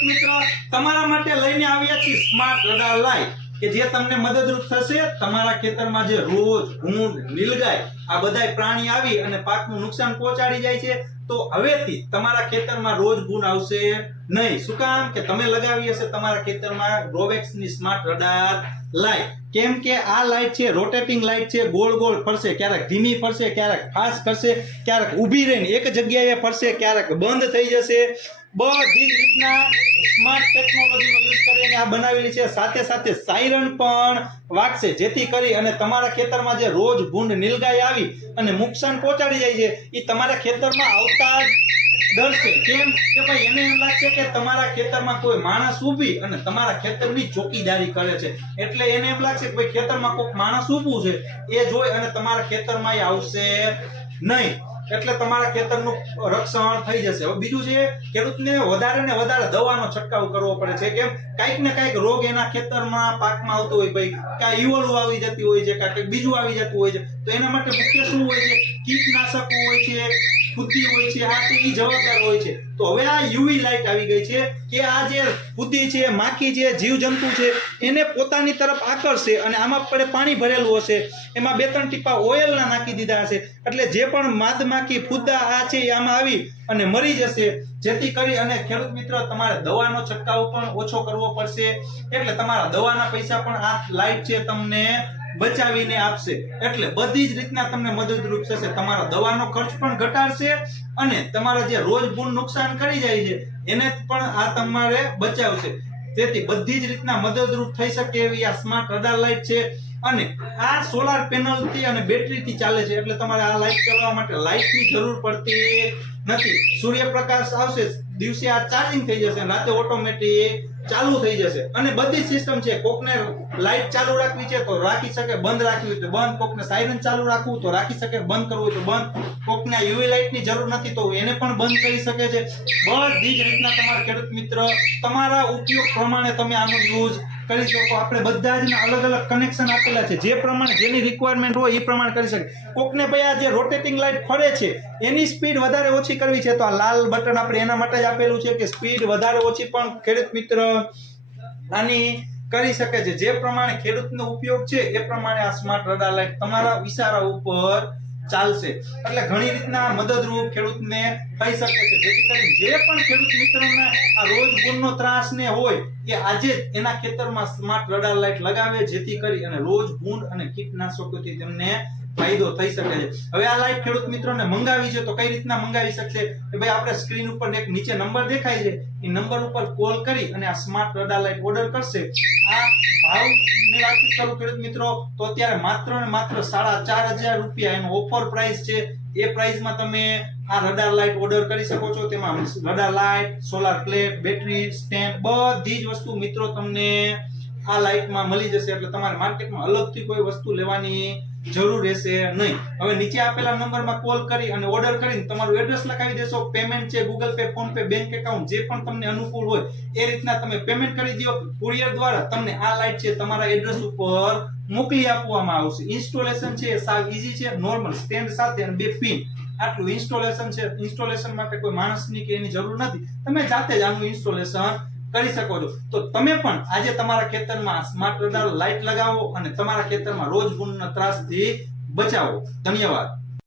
ખેડૂત મિત્રો તમારા માટે લઈને આવ્યા છીએ સ્માર્ટ રડાર લાઇટ કે જે તમને મદદરૂપ થશે તમારા ખેતરમાં જે રોજ ભૂંડ નીલગાય આ બધાય પ્રાણી આવી અને પાકનું નુકસાન પહોંચાડી જાય છે તો હવેથી તમારા ખેતરમાં રોજ ભૂંડ આવશે નહીં. શું કામ કે તમે લગાવી હશે તમારા ખેતરમાં ગ્રોવેક્સ ની સ્માર્ટ રડાર લાઇટ. કેમ કે આ લાઇટ છે રોટેટિંગ લાઇટ છે, ગોળ ગોળ ફરશે, ક્યારેક ધીમી ફરશે, ક્યારેક ફાસ્ટ કરશે, ક્યારેક ઊભી રહીને એક જગ્યાએ ફરશે, ક્યારેક બંધ થઈ જશે. બધી જ રીતના સ્માર્ટ ટેકનોલોજીનો યુઝ કરીને આ બનાવેલી છે. સાથે સાથે સાયરન પણ વાગશે જેથી કરી અને તમારા ખેતરમાં જે રોજ ભૂંડ નીલગાય આવી અને નુકસાન પહોંચાડી જાય છે એ તમારા ખેતરમાં આવતા જ ડરશે. કેમ કે ભાઈ એને એમ લાગશે કે તમારા ખેતરમાં કોઈ માણસ ઊભી અને તમારા ખેતરની ચોકીદારી કરે છે, એટલે એને એમ લાગશે કે ભાઈ ખેતરમાં કોઈ માણસ ઊભું છે એ જોઈ અને તમારા ખેતરમાં એ આવશે નહીં, એટલે તમારા ખેતરનું રક્ષણ થઈ જશે. હવે બીજું છે ખેડૂતને વધારે ને વધારે દવાનો છંટકાવ કરવો પડે છે. કેમ કાંઈક ને કાંઈક રોગ એના ખેતરમાં પાકમાં આવતો હોય, ભાઈ કાંઈ ઈવલું આવી જતી હોય છે, કાંઈક બીજું આવી જતું હોય છે, તો એના માટે મુખ્ય શું હોય છે? કીટનાશકો હોય છે, ફુદ્દી હોય છે, આ તે ઈ જવાબદાર હોય છે. તો હવે આ યુવી લાઇટ આવી ગઈ છે કે આ જે ફુદ્દી છે, માખી છે, જીવજંતુ છે એને પોતાની તરફ આકર્ષે અને આમાં પડે પાણી ભરેલું હશે, એમાં 2-3 ટીપા ઓઇલના નાખી દીધા હશે, એટલે જે પણ માદમાખી ફુદ્દા આ છે એ આમાં આવી અને મરી જશે. જેથી કરી અને ખેડૂત મિત્ર તમારે દવાનો છંટકાવ પણ ઓછો કરવો પડશે, એટલે તમારા દવાના પૈસા પણ આ લાઇટ છે તમને બચાવીને આપશે. એટલે બધી જ રીતના તમને મદદરૂપ થશે. તમારો દવાનો ખર્ચ પણ ઘટાડશે અને તમારા જે રોજ ભૂંડ નુકસાન કરી જાય છે એને પણ આ તમારે બચાવશે. તેથી બધી જ રીતના મદદરૂપ થઈ શકે એવી આ સ્માર્ટ રડાર લાઇટ છે અને આ સોલાર પેનલથી અને બેટરીથી ચાલે છે, એટલે તમારે આ લાઇટ ચલાવવા માટે લાઇટની જરૂર પડતી નથી. સૂર્યપ્રકાશ આવશે દિવસે આ ચાર્જિંગ થઈ જશે, રાતે ઓટોમેટિક ચાલુ થઈ જશે. અને બધી સિસ્ટમ છે, કોકને લાઇટ ચાલુ રાખવી છે તો રાખી શકે, બંધ રાખવી હોય તો બંધ, કોકને સાયરન ચાલુ રાખવું તો રાખી શકે, બંધ કરવું હોય તો બંધ, કોકને યુવી લાઇટની જરૂર નથી તો એને પણ બંધ કરી શકે છે. બધી જ રીતના તમારા ખેડૂત મિત્ર તમારા ઉપયોગ પ્રમાણે તમે આનો યુઝ કરી શકો. આપણે બધા જ અલગ અલગ કનેક્શન આપેલા છે, જે પ્રમાણે જેની રિક્વાયરમેન્ટ હોય એ પ્રમાણે કરી શકે. કોકને ભાઈ આ જે રોટેટિંગ લાઇટ ફરે છે એની સ્પીડ વધારે ઓછી કરવી છે તો આ લાલ બટન આપણે એના માટે જ આપેલું છે કે સ્પીડ વધારે ઓછી પણ ખેડૂત મિત્ર આની કરી શકે છે. જે પ્રમાણે ખેડૂતનો ઉપયોગ છે એ પ્રમાણે આ સ્માર્ટ રડાર લાઇટ તમારા ઈશારા ઉપર ચાલશે. એટલે ઘણી રીતના મદદરૂપ ખેડૂતને થઈ શકે છે. જેથી કરીને જે પણ ખેડૂત મિત્રોને આ રોજ ભૂંડનો ત્રાસ ને હોય એ આજે જ એના ખેતરમાં સ્માર્ટ રડાર લાઇટ લગાવે, જેથી કરી અને રોજ ભૂંડ અને કીટનાશકોથી તેમને ફાયદો થઈ શકે છે. હવે આ લાઇટ ખેડૂત મિત્રોને મંગાવી છે તો કઈ રીતના મંગાવી શકશે કે ભાઈ આપણે સ્ક્રીન ઉપર એક નીચે નંબર દેખાય છે એ નંબર ઉપર કોલ કરી અને આ સ્માર્ટ રડાર લાઇટ ઓર્ડર કરશે. આ ભાવની વાતચીત કરું ખેડૂત મિત્રો તો અત્યારે માત્ર ને માત્ર 4,500 રૂપિયા એનો ઓફર પ્રાઇસ છે. એ પ્રાઇસમાં તમે આ રડાર લાઇટ ઓર્ડર કરી શકો છો. તેમાં radar light, solar plate, battery, stand બધી જ વસ્તુ મિત્રો તમને આ લાઇટમાં મળી જશે. એટલે તમારે માર્કેટમાં અલગથી કોઈ વસ્તુ લેવાની જરૂર રહેશે નહીં. હવે નીચે આપેલા નંબરમાં કોલ કરી અને ઓર્ડર કરીને તમારું એડ્રેસ લખાવી દેશો. પેમેન્ટ છે Google pay, phone pay, bank account જે પણ તમને અનુકૂળ હોય એ રીતના તમે પેમેન્ટ કરી દો. કુરિયર દ્વારા તમને આ લાઇટ છે તમારા એડ્રેસ ઉપર મોકલી આપવામાં આવશે. ઇન્સ્ટોલેશન છે સાવ ઈઝી છે, નોર્મલ સ્ટેન્ડ સાથે અને 2 પિન આટલું ઇન્સ્ટોલેશન છે. ઇન્સ્ટોલેશન માટે કોઈ માણસની કે એની જરૂર નથી, તમે જાતે જ આનું ઇન્સ્ટોલેશન કરી શકો છો. તો તમે પણ આજે તમારા ખેતરમાં સ્માર્ટ રડાર લાઇટ લગાવો અને તમારા ખેતરમાં રોજ ભૂંડના ત્રાસથી બચાવો. ધન્યવાદ.